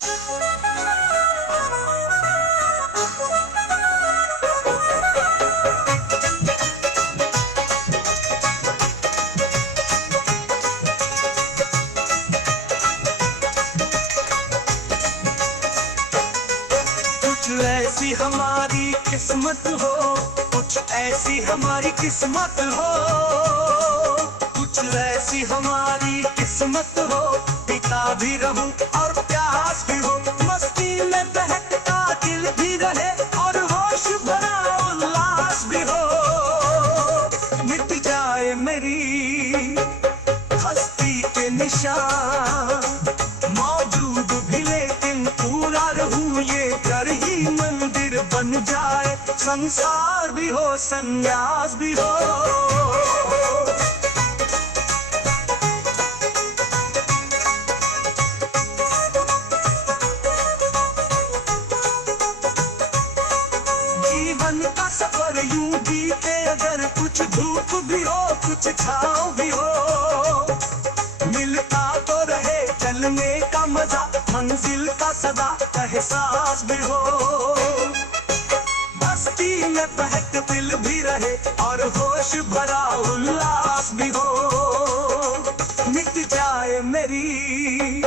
कुछ ऐसी हमारी किस्मत हो, कुछ ऐसी हमारी किस्मत हो, कुछ ऐसी हमारी किस्मत हो, पिता भी रहूं और प्यास भी हो, मस्ती में बहकता दिल भी रहे और होश भरा उल्लास भी हो। मिट जाए मेरी हस्ती के निशान, मौजूद भी लेकिन पूरा रहूं, ये घर ही मंदिर बन जाए, संसार भी हो संन्यास भी हो। जीवन का सफर यूं बीते अगर, कुछ धूप भी हो कुछ छाँव भी हो, मिलता तो रहे चलने का मजा, मंजिल का सदा एहसास भी हो। बस्ती में बहक दिल भी रहे और होश भरा उल्लास भी हो। मिट जाए मेरी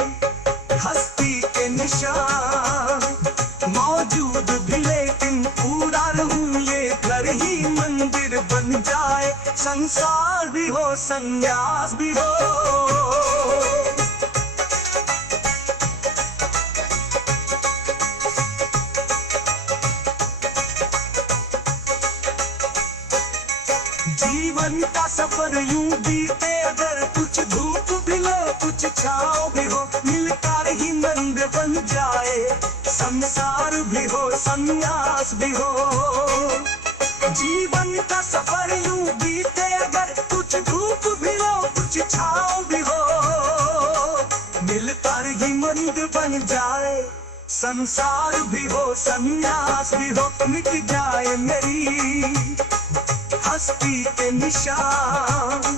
हस्ती के निशान, मौजूद भी लेकिन पूरा रहूं, ये घर ही मंदिर बन जाए, संसार भी हो संन्यास भी हो। जीवन का सफर यूं बीते अगर, कुछ धूप भी लो कुछ छाँव भी हो, मिलकर ही मंदिर बन जाए, संसार भी हो संन्यास भी हो। जीवन का सफर यूं बीते अगर, कुछ धूप भी लो कुछ छाँव भी हो, मिलकर ही मंदिर बन जाए, संसार भी हो संन्यास भी हो। मिट जाए मेरी हस्ती के निशान,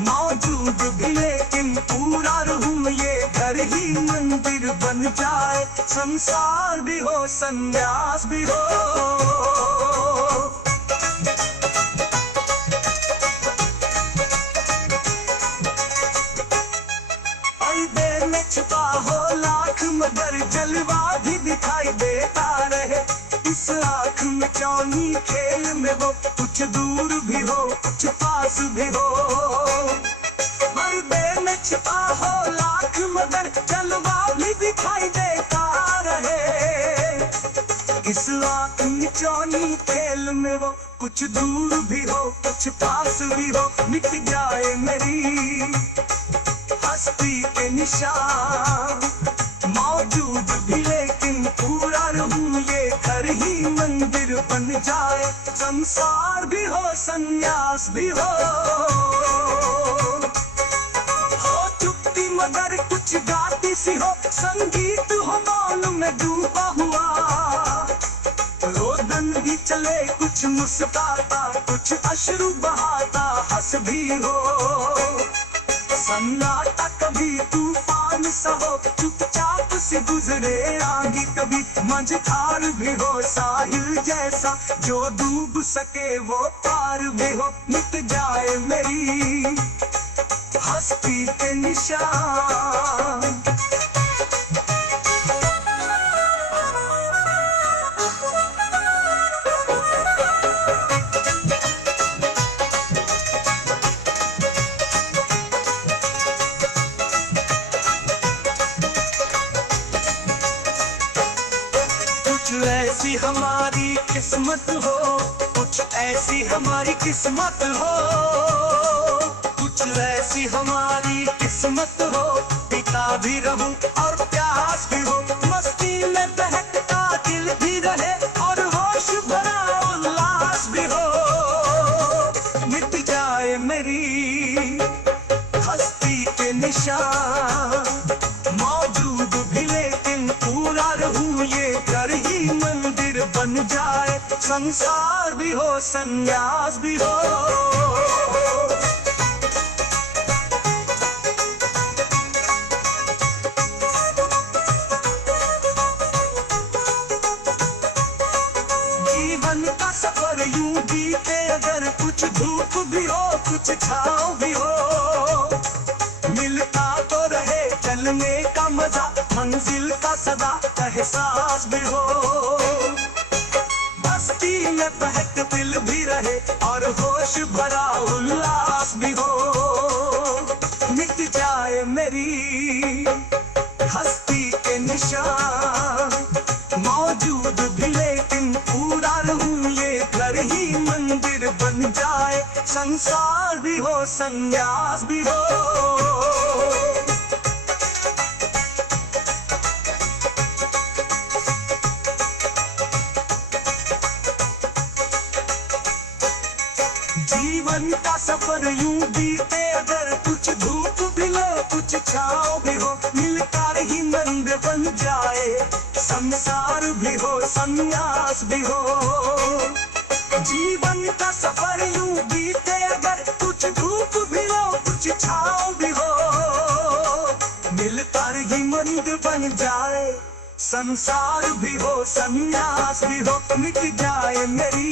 मौजूद भी लेकिन पूरा रहूं, ये घर ही मंदिर बन जाए, संसार भी हो संन्यास भी हो। पर्दे में छुपा हो लाख मगर जलवा भी दिखाई देता रहे, इस आँख में चौनी खेल में वो, कुछ दूर भी हो कुछ पास भी हो। पर्दे में छुपा हो लाख मगर जलवा भी दिखाई देता रहे, इस आँख में चौनी खेल में वो, कुछ दूर भी हो कुछ पास भी हो। मिट जाए मेरी हस्ती के निशान, मौजूद भी लेकिन पूरा रहूं, ये घर ही मंदिर बन जाए, संसार भी हो संन्यास भी हो। चुपती मगर कुछ गाती सी हो, संगीत हो मौन में डूबा हुआ, रोदन भी चले कुछ मुस्कुराता, कुछ अश्रु बहाता हंस भी हो। सन्नाटा कभी तूफान सा हो, चुपचाप से गुजरे आगे कभी, मझधार भी हो साहिल जैसा, जो डूब सके वो पार भी हो। मिट जाए मेरी हस्ती के निशान। कुछ ऐसी हमारी किस्मत हो, कुछ ऐसी हमारी किस्मत हो, कुछ ऐसी हमारी किस्मत हो, पिता भी रहूं और प्यास भी हो, मस्ती में बहकता दिल भी रहे और होश भरा उल्लास भी हो। मिट जाए मेरी हस्ती के निशान, मौजूद भी लेकिन पूरा रहूं, ये घर ही मंदिर बन जाए, संसार भी हो संन्यास भी हो। कुछ छाँव भी हो, मिलता तो रहे चलने का मजा, मंजिल का सदा एहसास भी हो। बस्ती में बहक दिल भी रहे और होश भरा उल्लास भी हो। मिट जाए मेरी हस्ती के निशान, मौजूद भी लेकिन पूरा रहूं ये घर ही मंदिर बन जाए, संसार भी हो संन्यास भी हो। जीवन का सफर यूं बीते अगर कुछ धूप भी लो कुछ छाँव भी हो, मिलकर ही मंदिर बन जाए, संसार भी हो संन्यास भी हो। जीवन का सफर यूं बीते अगर कुछ धूप भी लो कुछ छाँव भी हो, मिलकर ही मंदिर बन जाए, संसार भी हो संन्यास भी हो। मिट जाए मेरी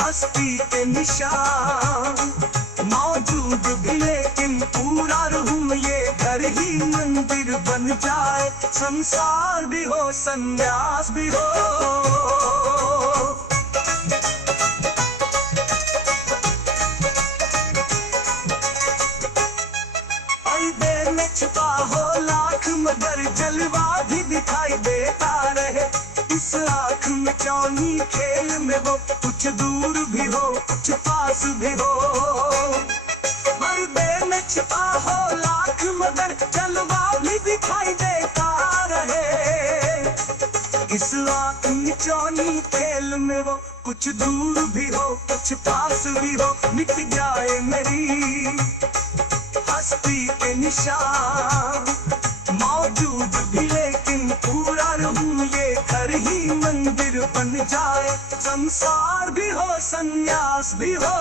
हस्ती के निशान, मौजूद भी लेकिन पूरा रहूं ये घर ही मंदिर बन जाए, संसार भी हो संन्यास भी हो। पर्दे में छुपा हो लाख मगर जलवा भी दिखाई देता रहे, इस आँख में चौनी खेल में वो कुछ दूर भी हो कुछ पास भी हो। पर्दे में छुपा हो लाख मगर जलवा भी दिखाई देता रहे, इस आँख में चौनी खेल में वो कुछ दूर भी हो कुछ पास भी हो। मिट जाए मेरी हस्ती के निशान, मौजूद भी लेकिन पूरा रहूं ये घर ही मंदिर बन जाए, संसार भी हो संन्यास भी हो।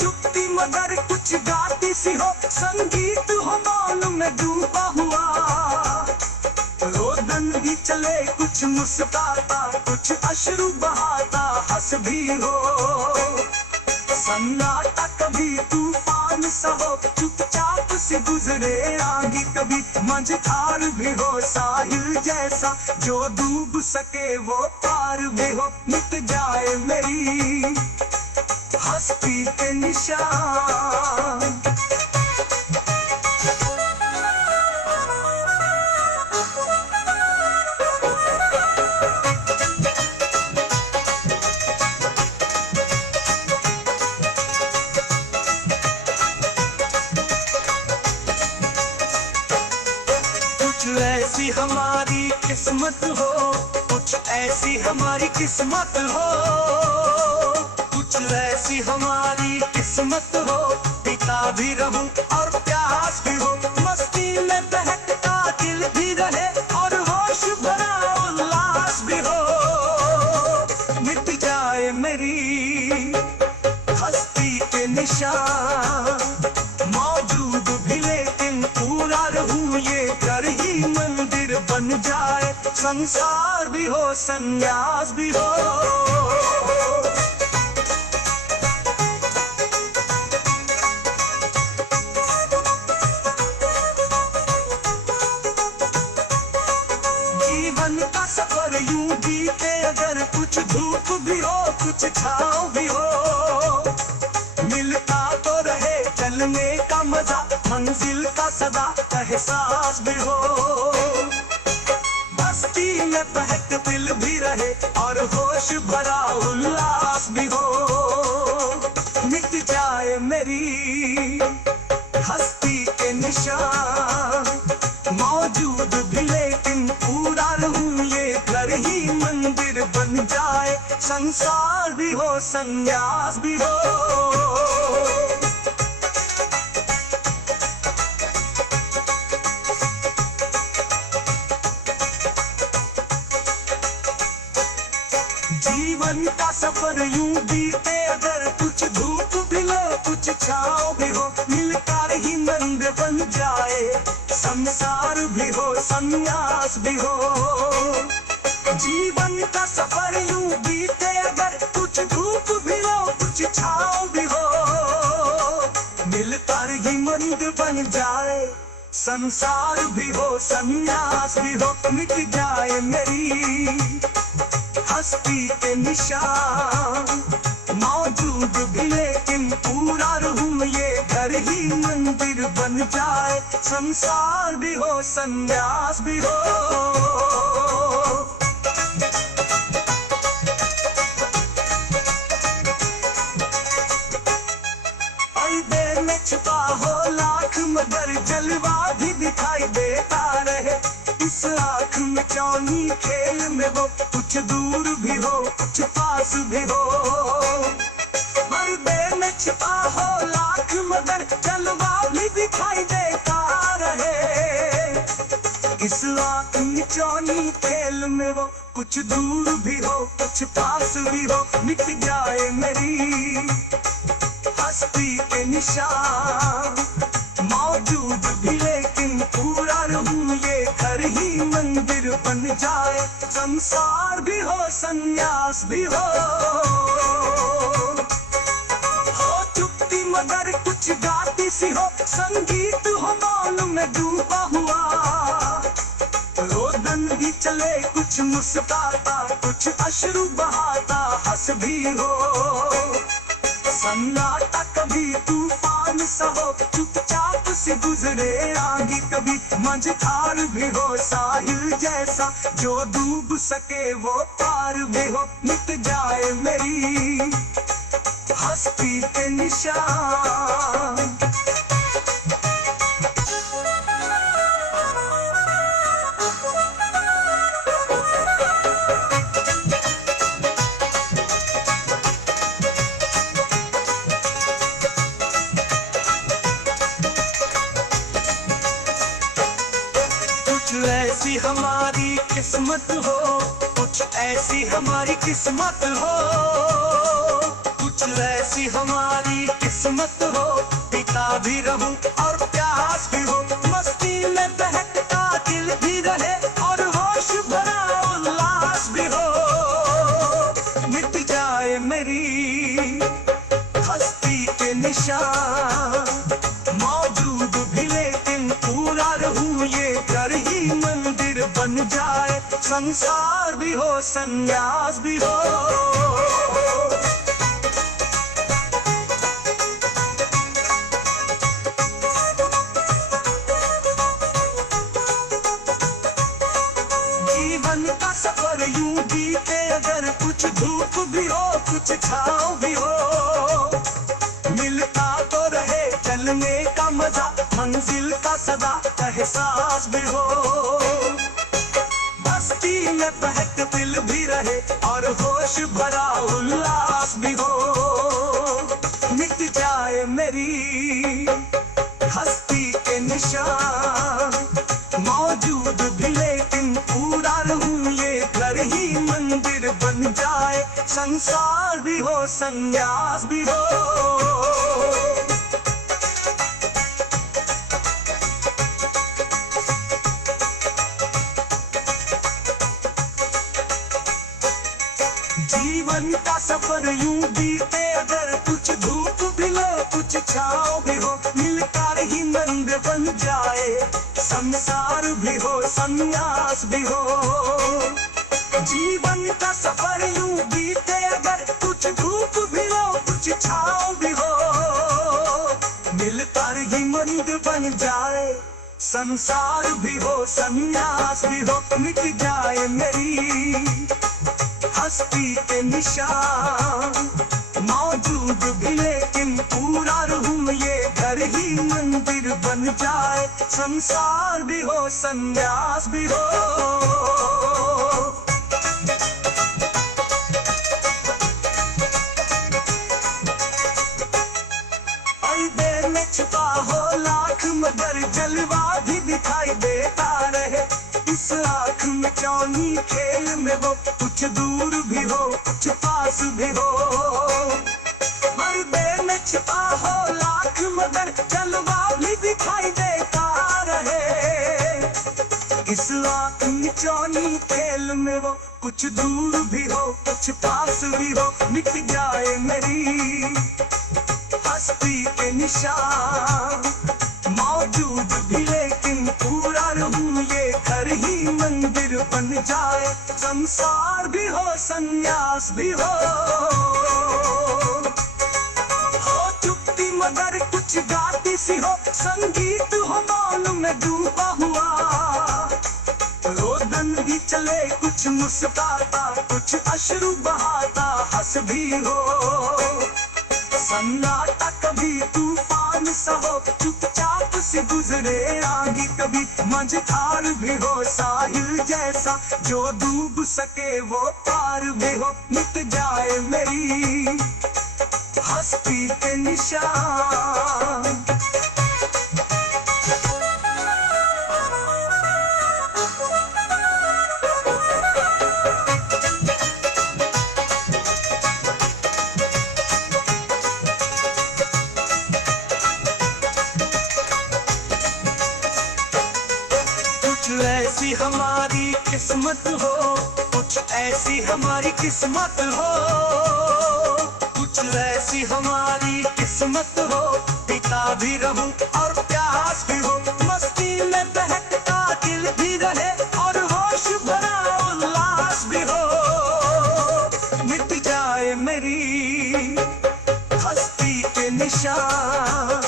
चुपती मगर कुछ गाती सी हो, संगीत हो मौन में डूबा हुआ, रोदन भी चले कुछ मुस्कुराता कुछ अश्रु बहाता हंस भी हो। सन्नाटा कभी तूफान सा हो, चुपचाप से गुजरे आगे कभी मझधार भी हो, साहिल जैसा जो डूब सके वो पार भी हो। मिट जाए मेरी हस्ती के निशान, ऐसी हमारी किस्मत हो, कुछ ऐसी हमारी किस्मत हो, कुछ ऐसी हमारी किस्मत हो, पिता भी रहूं और प्यास भी हो, मस्ती में बहकता दिल भी रहे और होश भरा उल्लास भी हो। मिट जाए मेरी हस्ती के निशान, मौजूद भी लेकिन पूरा रहूं ये घर ही मंदिर बन जाए, संसार भी हो संन्यास भी हो। जीवन का सफर यूं बीते अगर कुछ धूप भी हो कुछ छाँव भी हो, मिलता तो रहे चलने का मजा, मंजिल का सदा एहसास भी हो। बस्ती में बहक दिल भी रहे और होश भरा उल्लास भी हो। मिट जाए मेरी हस्ती के निशान, मौजूद भी लेकिन पूरा रहूं ये घर ही मंदिर बन जाए, संसार भी हो संन्यास भी हो। जीवन का सफर यूं बीते अगर कुछ धूप भी लो कुछ छाँव भी हो, मिलकर ही मंदिर बन जाए, संसार भी हो संन्यास भी हो। जीवन का सफर यूं बीते अगर कुछ धूप बन जाए, संसार भी हो संन्यास भी हो, मिट जाए मेरी हस्ती के निशान। मौजूद भी लेकिन पूरा रहूं, ये घर ही मंदिर बन जाए, संसार भी हो संन्यास भी हो। पर्दे में छुपा हो लाख मगर जलवा भी दिखाई देता रहे, इस आँख में चौनी खेल में वो कुछ दूर भी हो कुछ पास भी हो। पर्दे में छुपा हो लाख मगर जलवा भी दिखाई देता रहे, इस आँख में चौनी खेल में वो कुछ दूर भी हो कुछ पास भी हो, मिट जाए मेरी हस्ती के निशान। मौजूद भी लेकिन पूरा रहूं, ये घर ही मंदिर बन जाए, संसार भी हो संन्यास भी हो। चुपती मगर कुछ गाती सी हो, संगीत हो मौन में डूबा हुआ, रोदन भी चले कुछ मुस्कुराता कुछ अश्रु बहाता हंस भी हो। सन्नाटा कभी तूफान सा हो, चुपचाप से गुजरे आगे कभी मझधार भी हो, साहिल जैसा जो डूब सके वो पार भी हो, मिट जाए मेरी हस्ती के निशान। ऐसी हमारी किस्मत हो, कुछ ऐसी हमारी किस्मत हो, कुछ ऐसी हमारी किस्मत हो, पिता भी रहूं और प्यास भी हो, मस्ती में बहकता दिल भी रहे और होश भरा उल्लास भी हो, मिट जाए मेरी हस्ती के निशान। मौजूद भी लेकिन पूरा रहूं, ये घर ही मंदिर बन जाए, संसार भी हो संन्यास भी हो। जीवन का सफर यूं बीते अगर कुछ धूप भी हो कुछ छाँव भी हो, मिलता तो रहे चलने का मजा, मंजिल का सदा एहसास भी हो। बस्ती में बहक दिल भी रहे और होश भरा उल्लास भी हो, मिट जाए मेरी हस्ती के निशान। मौजूद भी लेकिन पूरा रहूं, ये घर ही मंदिर बन जाए, संसार भी हो संन्यास भी हो। जीवन का सफर यूं बीते अगर कुछ धूप भी लो कुछ छाँव भी हो, मिलकर ही मंदिर बन जाए, संसार भी हो संन्यास भी हो। जीवन का सफर यूं बीते अगर कुछ धूप भी लो कुछ छाँव भी हो, मिलकर ही मंदिर बन जाए, संसार भी हो संन्यास भी हो, मिट जाए मेरी हस्ती के निशान। मौजूद भी लेकिन पूरा रहूं, ये घर ही मंदिर बन जाए, संसार भी हो संन्यास भी हो। पर्दे में छुपा हो लाख मगर जलवा भी दिखाई देता रहे, इस आँख में चौनी खेल में वो कुछ दूर भी हो कुछ पास भी हो। पर्दे में छुपा हो लाख मगर जलवा भी दिखाई देता रहे, इस आँख में चौनी खेल में वो कुछ दूर भी हो कुछ पास भी हो, मिट जाए मेरी हस्ती के निशान। संसार भी हो संन्यास भी हो चुपती मगर कुछ गाती सी हो, संगीत हो मौन में डूबा हुआ, रोदन भी चले कुछ मुस्कुराता, कुछ अश्रु बहाता हंस भी हो, सन्नाटा कभी तूफान सा हो, चुपचाप से गुजरे आगे कभी मझधार भी हो, साहिल जैसा जो डूब सके वो पार भी हो, मिट जाए मेरी हस्ती के निशान। कुछ ऐसी हमारी किस्मत हो, कुछ ऐसी हमारी किस्मत हो, कुछ ऐसी हमारी किस्मत हो, पिता भी रहूं और प्यास भी हो, मस्ती में बहकता दिल भी रहे और होश भरा उल्लास भी हो, मिट जाए मेरी हस्ती के निशान,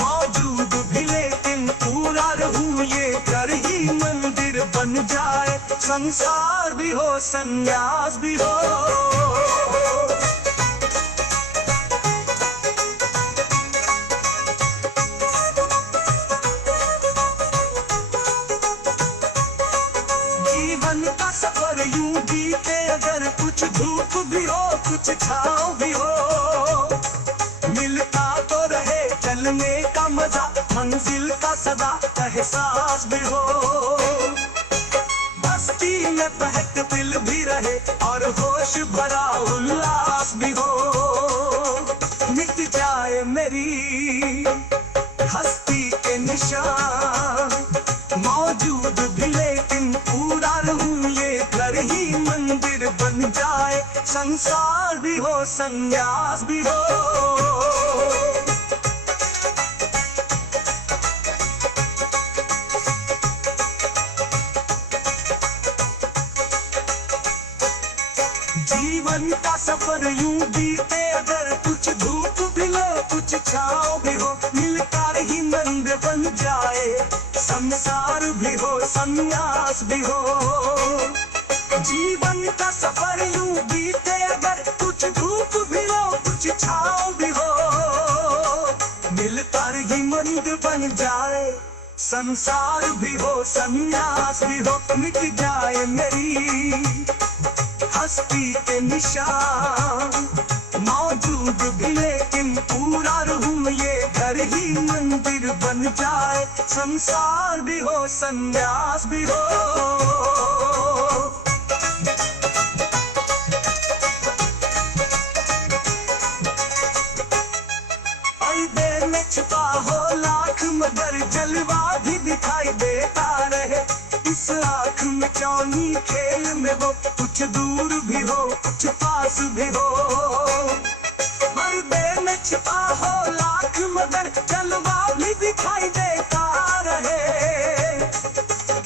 मौजूद भी लेकिन पूरा रहूं ये घर ही मंदिर बन जाए, संसार भी हो संन्यास भी हो। जीवन का सफर यूं बीते अगर कुछ धूप भी हो कुछ छाँव भी हो, मिलता तो रहे चलने का मजा, मंजिल का सदा एहसास भी हो, बस्ती में बहक दिल भी रहे और होश भरा उल्लास भी हो, मिट जाए मेरी हस्ती के निशान, मौजूद भी लेकिन पूरा रहूं ये घर ही मंदिर बन जाए, संसार भी हो संन्यास भी हो। जीवन का सफर यूं बीते अगर कुछ धूप भी लो कुछ छाँव भी हो, मिलकर ही मंदिर बन जाए, संसार भी हो संन्यास भी हो, जीवन का सफर यूं बीते अगर कुछ धूप भी हो कुछ छाँव भी हो, मिलकर ही मंदिर बन जाए, संसार भी हो संन्यास भी हो, मिट जाए मेरी हस्ती के निशान, मौजूद भी लेकिन पूरा रहूं ये घर ही मंदिर बन जाए, संसार भी हो संन्यास भी हो। पर्दे में छुपा हो लाख मगर जलवा भी दिखाई देता रहे, इस आँख में चौनी खेल में वो कुछ दूर भी हो कुछ पास भी हो, पर्दे में छुपा हो लाख मगर जलवा भी दिखाई देता रहे,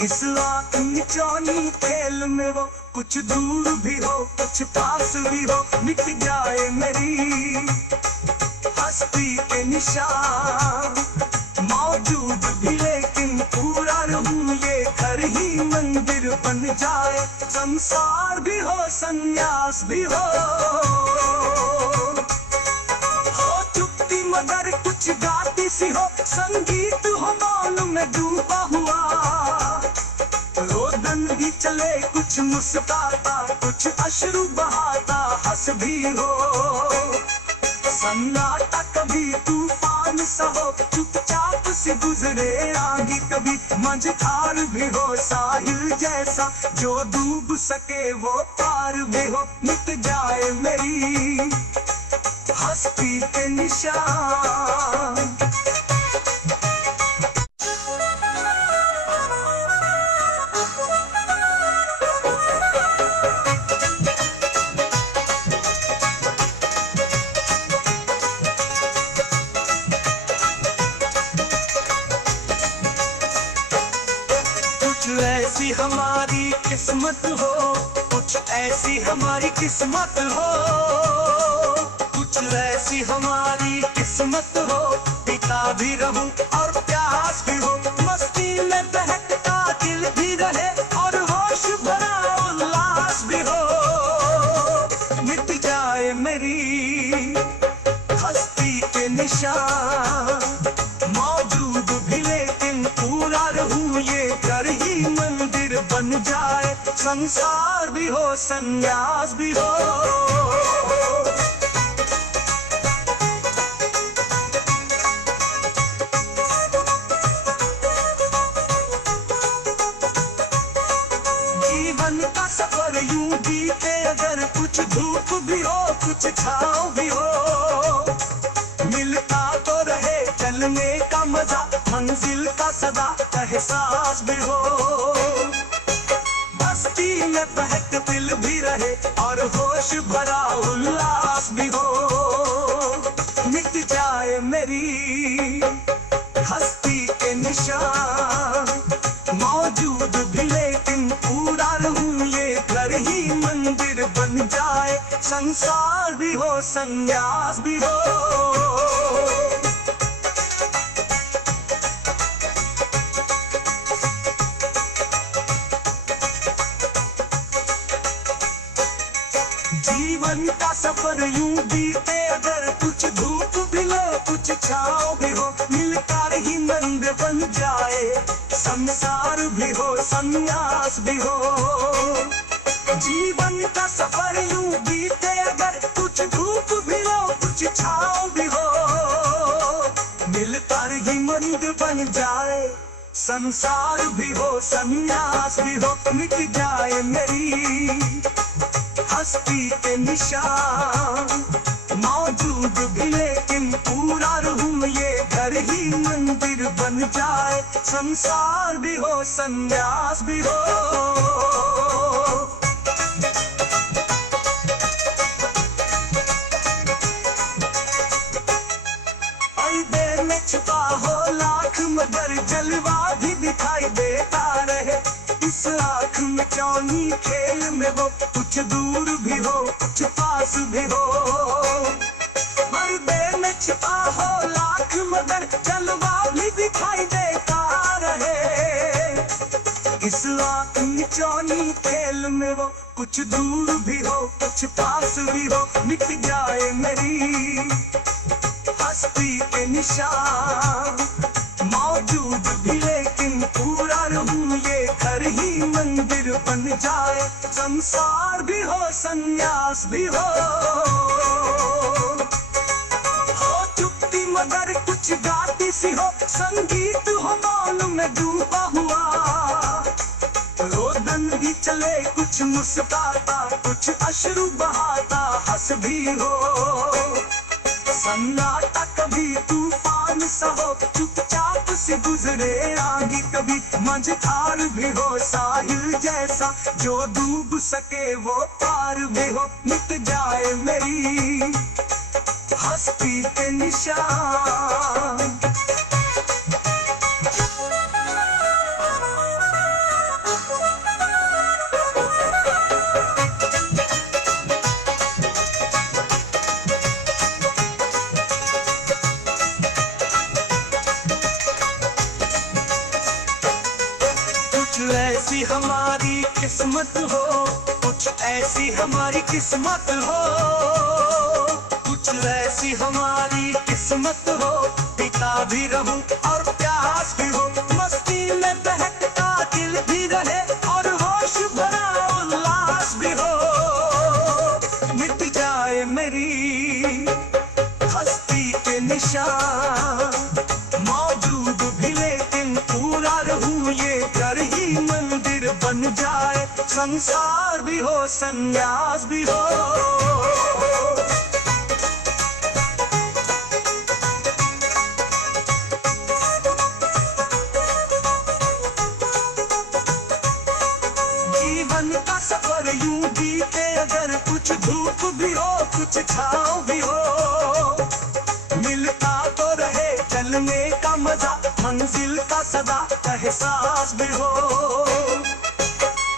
इस आँख में चौनी खेल में वो कुछ दूर भी हो कुछ पास भी हो, मिट जाए मेरी हस्ती के निशान, मौजूद भी लेकिन पूरा रहूं ये घर ही मंदिर बन जाए, संसार भी हो संन्यास भी हो चुपती मगर कुछ गाती सी हो, संगीत हो मौन में डूबा हुआ, रोदन भी चले कुछ मुस्कुराता कुछ अश्रु बहाता हंस भी हो, सन्नाटा कभी तूफान सा हो, चुपचाप से गुजरे आगे कभी मझधार भी हो, साहिल जैसा जो डूब सके वो पार भी हो, मिट जाए मेरी हस्ती के निशान। कुछ ऐसी हमारी किस्मत हो, कुछ ऐसी हमारी किस्मत हो, कुछ ऐसी हमारी किस्मत हो। पीता भी रहूं और प्यास भी हो, मस्ती में बहकता दिल भी रहे और होश भरा उल्लास भी हो। मिट जाए मेरी हस्ती के निशान, मौजूद भी लेकिन पूरा रहूं, ये घर ही मंदिर बन जाए। संसार भी हो संन्यास भी हो। जीवन का सफर यूं बीते अगर कुछ धूप भी हो कुछ छाँव भी हो, मिलता तो रहे चलने का मजा, मंजिल का सदा एहसास भी हो। बस्ती में बहक दिल भी रहे और होश भरा उल्लास भी हो। मिट जाए मेरी हस्ती के निशान, मौजूद भी लेकिन पूरा रहूं, ये घर ही मंदिर बन जाए। संसार भी हो संन्यास भी हो। जीवन का सफर यूं बीते अगर कुछ धूप भी हो कुछ छाँव भी हो, मिलकर ही मंदिर बन जाए। संसार भी हो संन्यास भी हो। जीवन का सफर यूं बीते अगर कुछ धूप भी हो कुछ छाँव भी हो, मिलकर ही मंदिर बन जाए। संसार भी हो संन्यास भी हो। मिट जाए मेरी हस्ती के निशान, मौजूद भी लेकिन पूरा रहूं, ये घर ही मंदिर बन जाए। संसार भी हो संन्यास भी हो। पर्दे में छुपा हो लाख मगर जलवा भी दिखाई देता रहे। इस आँख में चौनी खेल में हो, कुछ दूर भी हो कुछ पास भी हो। पर्दे में छिपा हो लाख मगर जलवा भी दिखाई देता रहे। इस आँख में चौनी खेल में हो, कुछ दूर भी हो कुछ पास भी हो। मिट जाए मेरी हस्ती के निशान, मौजूद भी लेकिन पूरा रहूं, ये घर ही मंदिर बन जाए। संसार भी हो संन्यास भी हो। चुपती मगर कुछ गाती सी हो, संगीत हो मौन में डूबा हुआ। रोदन भी चले कुछ मुस्कुराता, कुछ अश्रु बहाता हंस भी हो। सन्नाटा कभी तूफान सा हो, चुपचाप से गुजरे आगे कभी। मझधार भी हो साहिल जैसा, जो डूब सके वो पार भी हो। मिट जाए मेरी हस्ती के निशान। कुछ ऐसी हमारी किस्मत हो, कुछ ऐसी हमारी किस्मत हो, कुछ ऐसी हमारी किस्मत हो। पीता भी रहूं और प्यास भी हो, मस्ती में बहकता दिल भी रहे और होश भरा उल्लास भी हो। मिट जाए मेरी हस्ती के निशान, मौजूद भी लेकिन पूरा रहूं, ये घर ही मंदिर बन जाए। संसार भी हो संन्यास भी हो। जीवन का सफर यूं बीते अगर कुछ धूप भी हो कुछ छाँव भी हो, मिलता तो रहे चलने का मजा, मंजिल का सदा एहसास भी हो।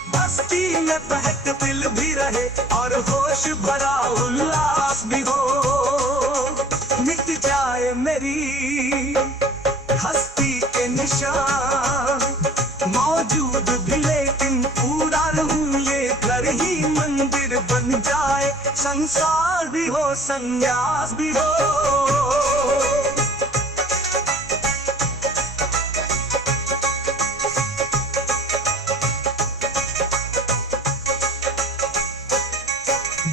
बस्ती में बहक दिल भी भरा उल्लास भी हो। मिट जाए मेरी हस्ती के निशान, मौजूद भी लेकिन पूरा रहूं ये घर ही मंदिर बन जाए। संसार भी हो संन्यास भी हो।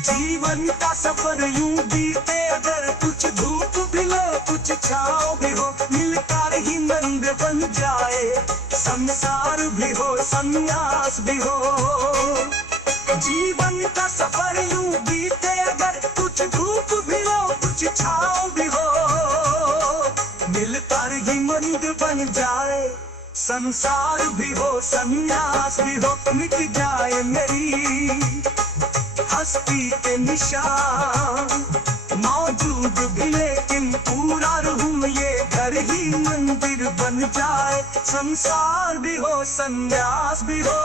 जीवन का सफर यूं बीते अगर कुछ धूप भी लो कुछ छाँव भी हो, मिलकर ही मंदिर बन जाए। संसार भी हो संन्यास भी हो। जीवन का सफर यूं बीते अगर कुछ धूप भी लो कुछ छाँव भी हो, मिलकर ही मंदिर बन जाए। संसार भी हो संन्यास भी हो। मिट जाए मेरी हस्ती के निशान, मौजूद भी लेकिन पूरा रहूं ये घर ही मंदिर बन जाए। संसार भी हो संन्यास भी हो।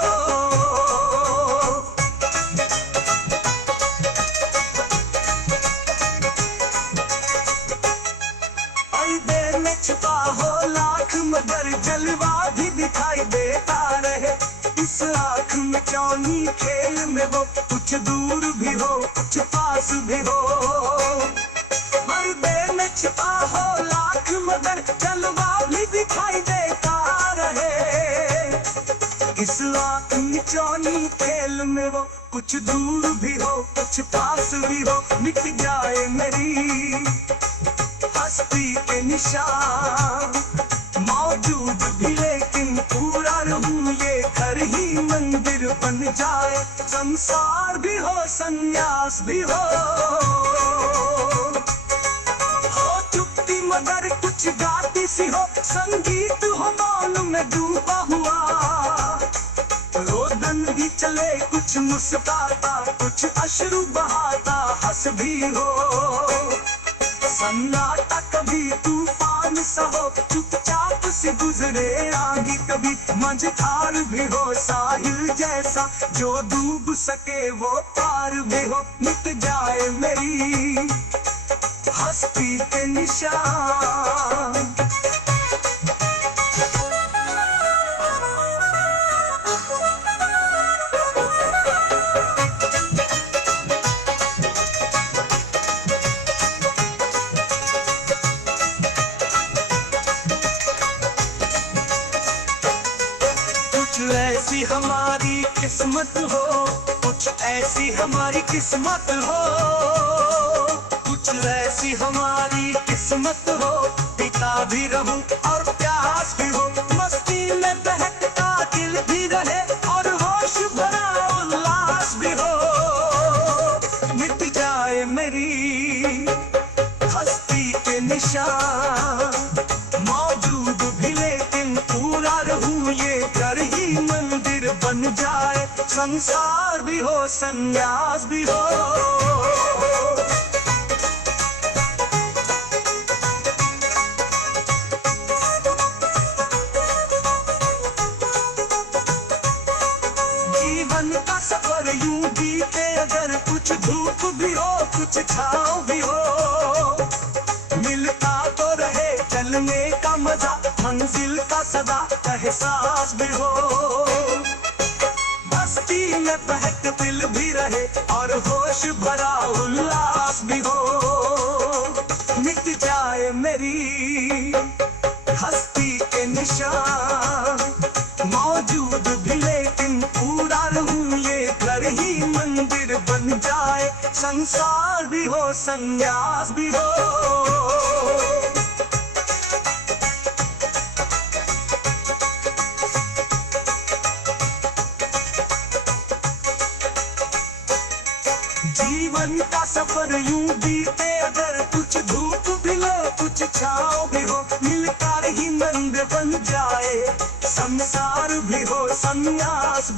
पर्दे में छुपा हो लाख मगर जलवा भी दिखाई देता रहे। इस आँख में चौनी खेल में हो, कुछ दूर भी हो कुछ पास भी हो। पर्दे में छुपा हो लाख मगर जलवा भी दिखाई देता रहे। इस आँख में चौनी खेल में हो, कुछ दूर भी हो कुछ पास भी हो। मिट जाए मेरी हस्ती के निशान, मौजूद भी लेकिन पूरा रहूं ये घर ही मंदिर बन जाए। संसार भी हो संन्यास भी हो। चुप्पी मगर कुछ गाती सी हो, संगीत हो मौन में डूबा हुआ। रोदन भी चले कुछ मुस्कुराता कुछ अश्रु बहाता हंस भी हो। सन्नाटा कभी तूफान सा हो, चुपचाप से गुजरे आगे कभी मझधार भी हो। साहिल जैसा जो डूब सके वो पार भी हो। मिट जाए मेरी हस्ती के निशान। कुछ ऐसी हमारी किस्मत हो, कुछ ऐसी हमारी किस्मत हो। कुछ ऐसी हमारी किस्मत हो, पिता भी रहूं और प्यास भी हो। मस्ती में बहकता दिल भी रहे और होश भरा उल्लास भी हो। मिट जाए मेरी हस्ती के निशान, मौजूद भी लेकिन पूरा रहूं ये घर ही मंदिर बन जाए। संसार भी हो संन्यास भी हो। जीवन का सफर यूं बीते अगर कुछ धूप भी हो कुछ छाँव भी हो, मिलता तो रहे चलने का मजा, मंजिल का सदा एहसास भी हो। बस्ती में बहक दिल भी रहे और होश भरा उल्लास भी हो। मिट जाए मेरी हस्ती के निशान, मौजूद भी लेकिन पूरा रहूं ये घर ही मंदिर बन जाए। संसार भी हो संन्यास भी हो। जीवन का सफर यूं बीते अगर कुछ धूप भी लो कुछ छाँव भी हो, मिलकर ही मंदिर बन जाए। संसार भी हो संन्यास